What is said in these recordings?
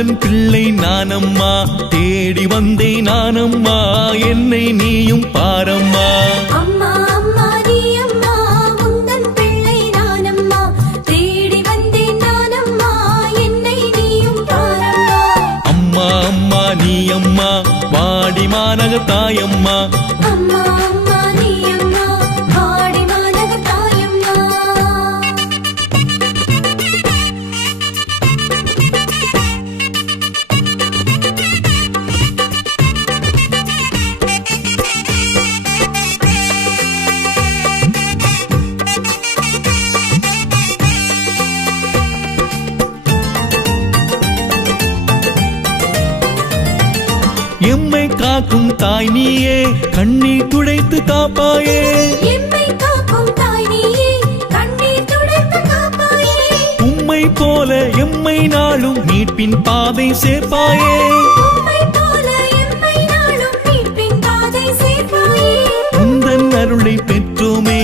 உந்தன் பிள்ளை நானம்மா, தேடி வந்தேன் நானம்மா, என்னை நீயும் பாரம்மா. அம்மா அம்மா நீ அம்மா, உந்தன் பிள்ளை நானம்மா, தேடி வந்தேன் நானம்மா, என்னை நீயும் பாரம்மா. அம்மா அம்மா நீ அம்மா, வாடி மாநக தாயம்மா. அம்மா அம்மா நீ அம்மா, வாடி மாநக தாயம்மா. எம்மை காக்கும் தாய் நீயே, கண்ணீர் துடைத்து காப்பாயே. எம்மை காக்கும் தாய் நீயே, கண்ணீர் துடைத்து காப்பாயே. உம்மை போல எம்மை நாளும் மீட்பின் பாதை சேர்ப்பாயே. உம்மை போல எம்மை நாளும் மீட்பின் பாதை சேர்ப்பாயே. உந்தன் அருளை பெற்றோமே,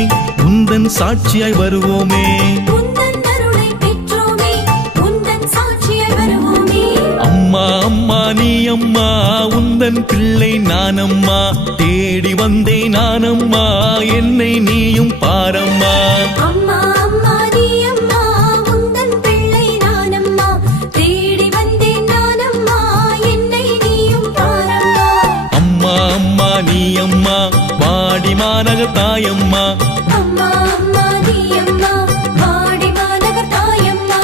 உந்தன் சாட்சியாய் வருவோமே. உந்தன் அருளை பெற்றோமே, உந்தன் சாட்சியாய் வருவோமே. அம்மா அம்மா நீ அம்மா, உந்தன் பிள்ளை நானம்மா, தேடி வந்தேன் நானம்மா, என்னை நீயும் பாரம்மா. அம்மா அம்மா நீ அம்மா, உந்தன் பிள்ளை நானம்மா, தேடி வந்தேன் நானம்மா, என்னை நீயும் பாரம்மா. அம்மா அம்மா நீ அம்மா, வாடி மாநக தாயம்மா. அம்மா அம்மா நீ அம்மா, வாடி மாநக தாயம்மா.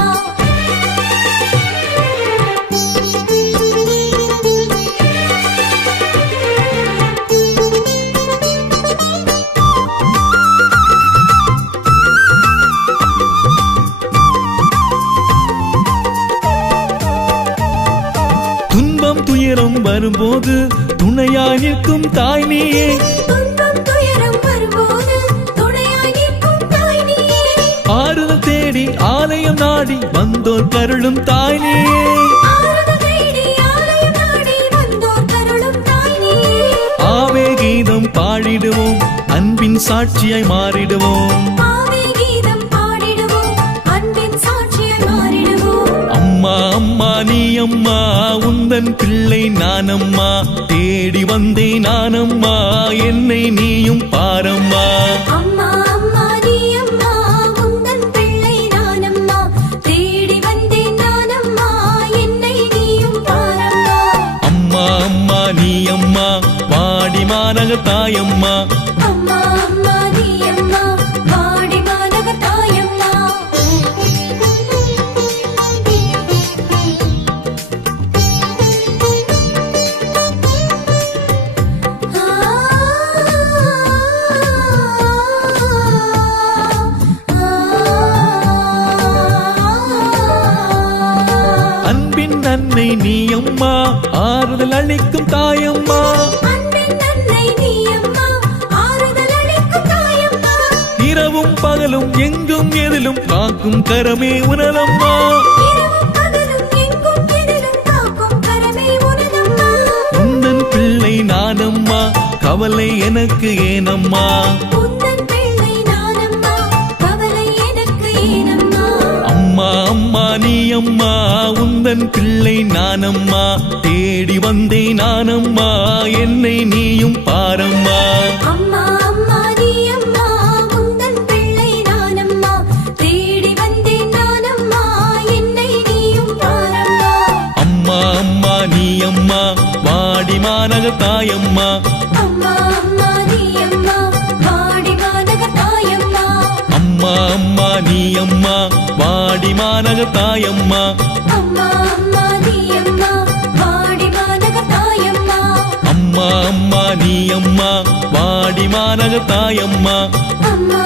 துன்பம் துயரம் வரும்போது துணையாய் நிற்கும் தாய் நீயே. துன்பம் துயரம் வரும்போது துணையாய் நிற்கும் தாய் நீயே. ஆறுதல் தேடி ஆலயம் நாடி வந்தோர் கருளும் தாய் நீயே. ஆறுதல் தேடி ஆலயம் நாடி வந்தோர் கருளும் தாய் நீயே. ஆவே கீதம் பாடிடுவோம், அன்பின் சாட்சியாய் மாறிடுவோம். ஆவே கீதம் பாடிடுவோம், அன்பின் சாட்சியாய் மாறிடுவோம். அம்மா அம்மா நீ அம்மா, உந்தன் பிள்ளை நானம்மா, தேடி வந்தேன் நானம்மா, என்னை நீயும் பாரம்மா. அம்மா அம்மா நீ அம்மா, உந்தன் பிள்ளை நானம்மா, தேடி வந்தேன் நானம்மா, என்னை நீயும் பாரம்மா. அம்மா அம்மா நீ அம்மா, வாடி மாநக தாயம்மா. அம்மா அம்மா நீ அம்மா, வாடி மாநக தாயம்மா. அன்பின் அன்னை நீ அம்மா, ஆறுதல் அளிக்கும் தாயம்மா. அன்பின் அன்னை நீ அம்மா, ஆறுதல் அளிக்கும் தாயம்மா. இரவும் பகலும் எங்கும் எதிலும் காக்கும் கரமே உனதம்மா. இரவும் பகலும் எங்கும் எதிலும் காக்கும் கரமே உனதம்மா. உந்தன் பிள்ளை நானம்மா, கவலை எனக்கு ஏனம்மா. உந்தன் பிள்ளை நானம்மா, கவலை எனக்கு ஏனம்மா. அம்மா அம்மா நீ அம்மா, உந்தன் பிள்ளை நானம்மா, தேடி வந்தேன் நானம்மா, என்னை நீயும் பாரம்மா. அம்மா அம்மா நீ அம்மா, உந்தன் பிள்ளை நானம்மா, தேடி வந்தேன் நானம்மா, என்னை நீயும் பாரம்மா. அம்மா அம்மா நீ அம்மா, வாடி மாநக தாயம்மா. அம்மா அம்மா நீ அம்மா, வாடி மாநக தாயம்மா. அம்மா அம்மா நீ அம்மா, வாடி மாநக தாயம்மா. அம்மா அம்மா நீ அம்மா, வாடி மாநக தாயம்மா. அம்மா அம்மா நீ அம்மா, வாடி மாநக தாயம்மா. அம்மா